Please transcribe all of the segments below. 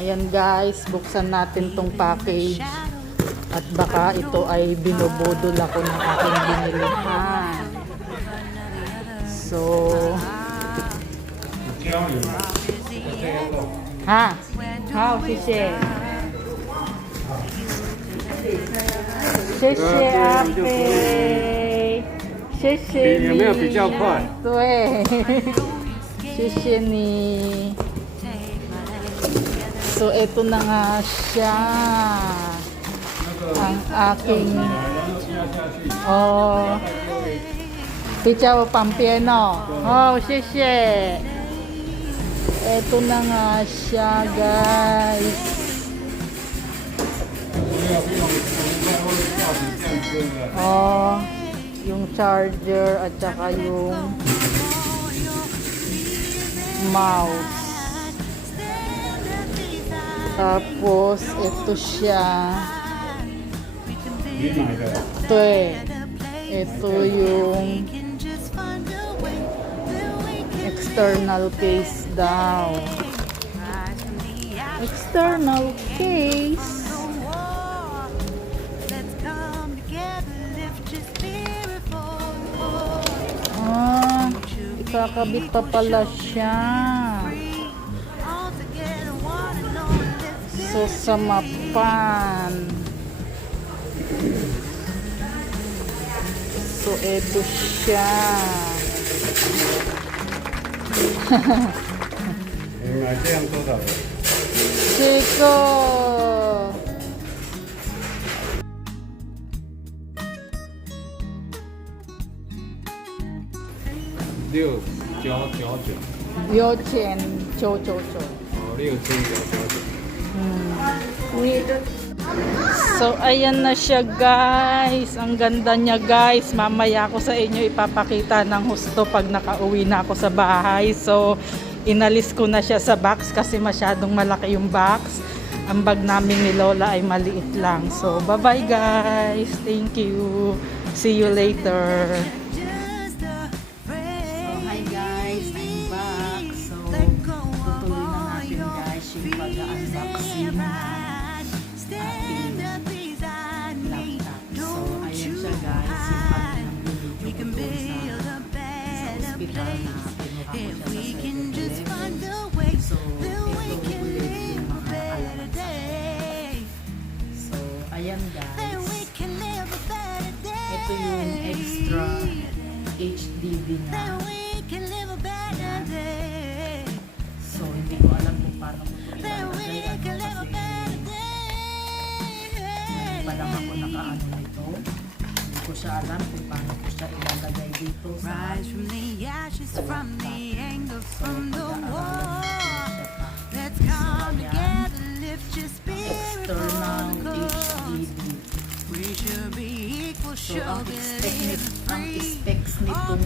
Ayan guys, buksan natin tong package. At baka ito ay binubudol ako ng aking binilihan. So, ha? How, Shishe? Shishe, Ape. Shishe ni. 有没有比较快？对，谢谢你。So, ito na nga siya. Ang aking pichaw pampieno. Oh, 谢谢. Ito na nga siya, guys. Oh, yung charger at saka yung mouse. Tapos, ito siya. Ito ito yung external case daw. External case. Ikakabit pa pala siya. So, sa mapan. So, eto siya. Chico! 6999。6999. Oh, 6999。So, ayan na siya guys. Ang ganda niya guys. Mamaya ako sa inyo ipapakita ng husto pag nakauwi na ako sa bahay. So, inalis ko na siya sa box kasi masyadong malaki yung box. Ang bag namin ni Lola ay maliit lang. So, bye-bye guys. Thank you. See you later. Hi guys. I'm back. So, tutuloy na natin guys yung pag-unboxing ng ating laptop. So, ayan siya guys. Yung ating video ko sa hospital na kinuha ko siya sa 7-Eleven. So, ito ulit yung mga nakalagay sa akin. So, ayan guys. Ito yung extra HDD na. So, hindi ko alam kung paano ko ito ilalagay. Hindi pa lang ako nakaano nito. Hindi ko siya alam kung paano ko siya ilalagay dito sa external HDD. So, ang specs nitong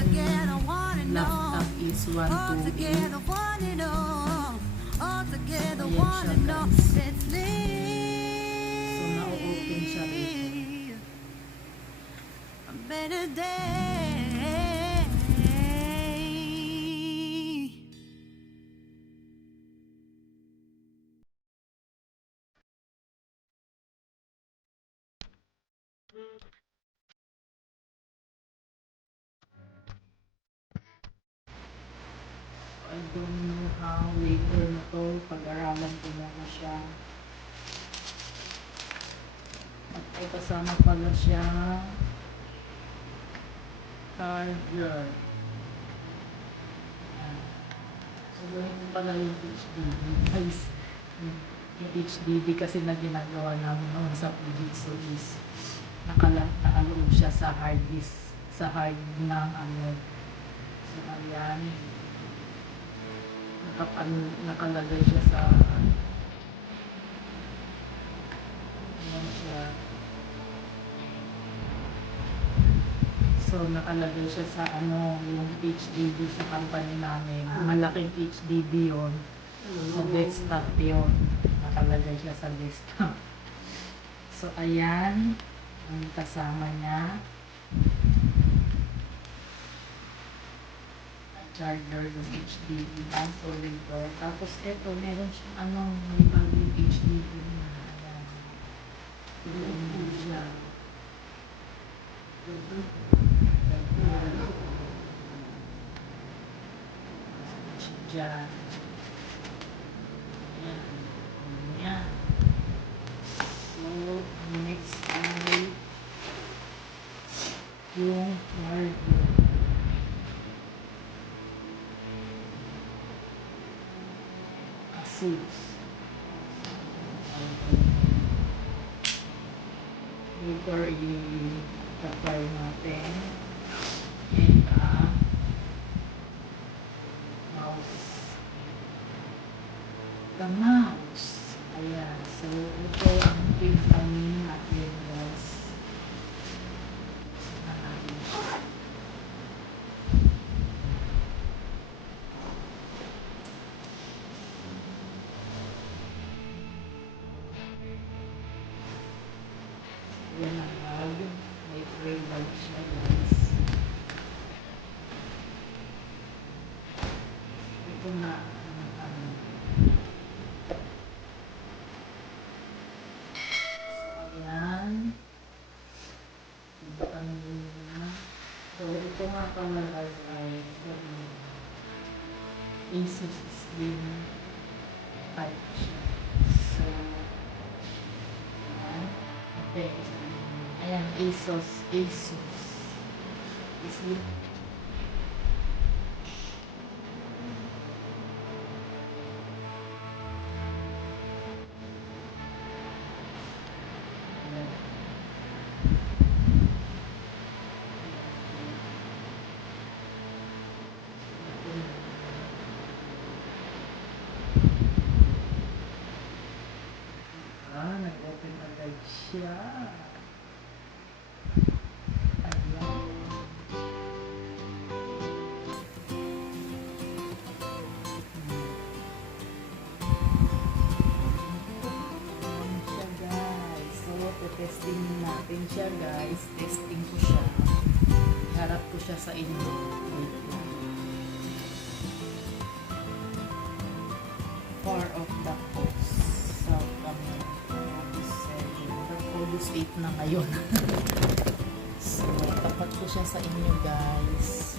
laptop is 128. Ayan siya guys. So, na-open siya dito. Better day. I don't know how later na to. Pag-aralan ko muna siya. At ay kasama pala siya. Charger. So, ganito pala yung HDD guys. Yung HDD kasi na ginagawa namin noon sa PDSO is nakaloob siya sa hard disk. Sa hard ng ano. So, ayan. Nakalagay siya sa ayan siya. So, nakalagay siya sa ano, yung HDD sa company namin. Malaking HDD yun. Sa desktop yun. Nakalagay siya sa desktop. So, ayan. Ang kasama niya. Charger, yung HDD, console, tapos eto, meron siyang anong may Tigil na. Ayan. Tulog po siya. Tulog. Siya dyan. Ayan. Ayan. So, next ay yung wardrobe. Asus. Dito i-tapay natin. And mouse. The mouse. Ayan. So, ito ang pinakamin natin, guys. Yan ang bag. May tray bag siya, guys. Ito na ano. Ayan. Ito na. So, ito nga pala ay Asus Slim type siya. So, ayan. Okay. Ayan, Asus. Slim. Nag-open agad siya. Ayan. Ayan siya, guys. So, testing natin siya, guys. Testing ko siya. Harap ko siya sa inyo. Wait lang. Four of the Cups. So, August 8 na ngayon. So, tapat ko siya sa inyo, guys.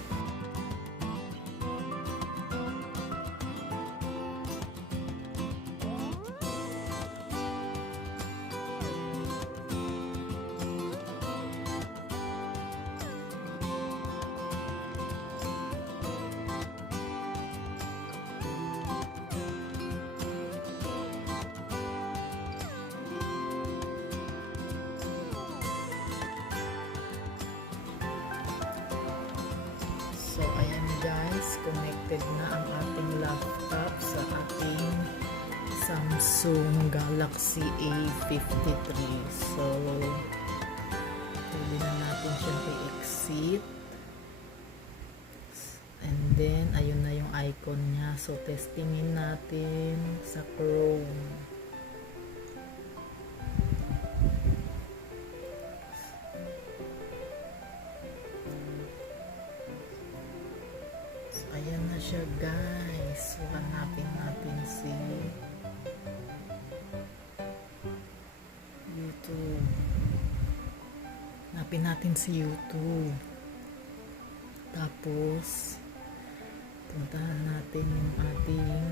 So, ayan guys, connected na ang ating laptop sa ating Samsung Galaxy A53. So, pwede na natin siyang i-exit. And then, ayun na yung icon niya. So, testingin natin sa Chrome. Ayan na siya, guys. So, hanapin natin si YouTube. Hanapin natin si YouTube. Tapos, puntahan natin yung ating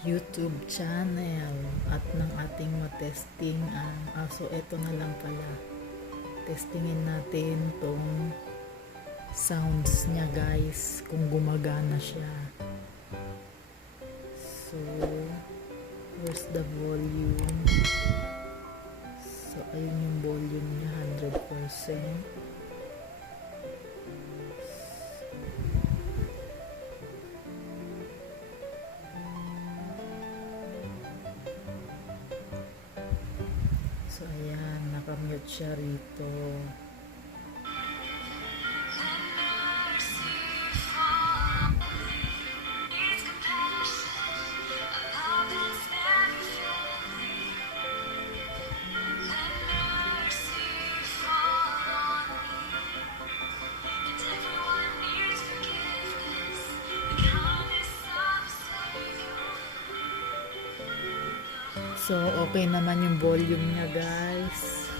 YouTube channel at ng ating matesting so, eto na lang pala. Testingin natin tong sounds niya, guys, kung gumagana siya. So, where's the volume? So, ayun yung volume niya, 100%. So, ayan, nakamute siya rito. So, okay naman yung volume niya, guys.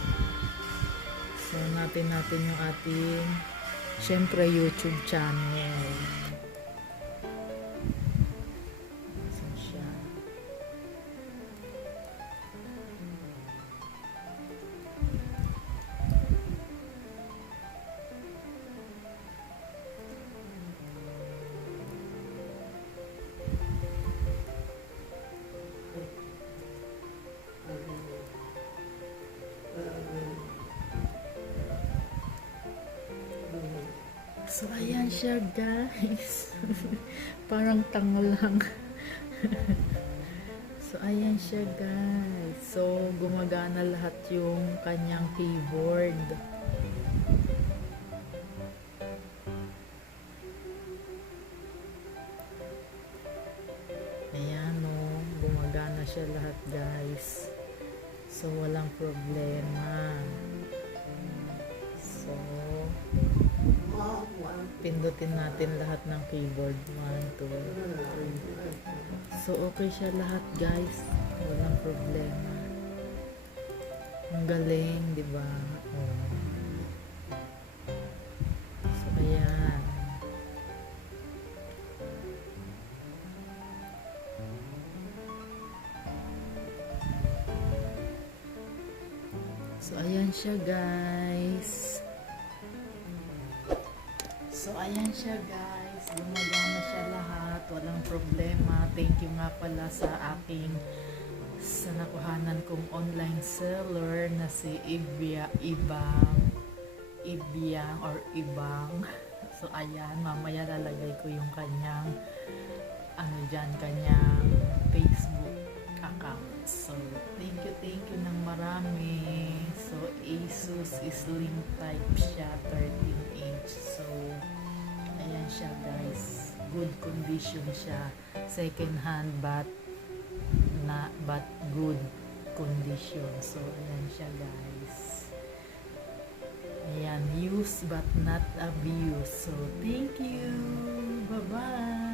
So, natin yung ating, syempre, YouTube channel. So, siya. So, ayan siya, guys. Parang tanga lang. So, ayan siya, guys. So, gumagana lahat yung kanyang keyboard. Ayan, no. Gumagana siya lahat, guys. So, walang problema. So, pindutin natin lahat ng keyboard. 1, 2, 3. So, okay siya lahat, guys. Walang problema. Ang galing, di ba? Oh. So, ayan. So, ayan siya, guys. So, ayan siya, guys. Gumagana siya lahat. Walang problema. Thank you nga pala sa nakuhanan kong online seller na si Ibang or Ibang. So, ayan. Mamaya lalagay ko yung kanyang kanyang Facebook account. So, thank you ng marami. So, Asus Slim Type siya, 13-inch. So, ayan siya, guys. Good condition siya. Second hand but good condition. So, ayan siya, guys. Ayan, used but not abused. So, thank you. Bye-bye.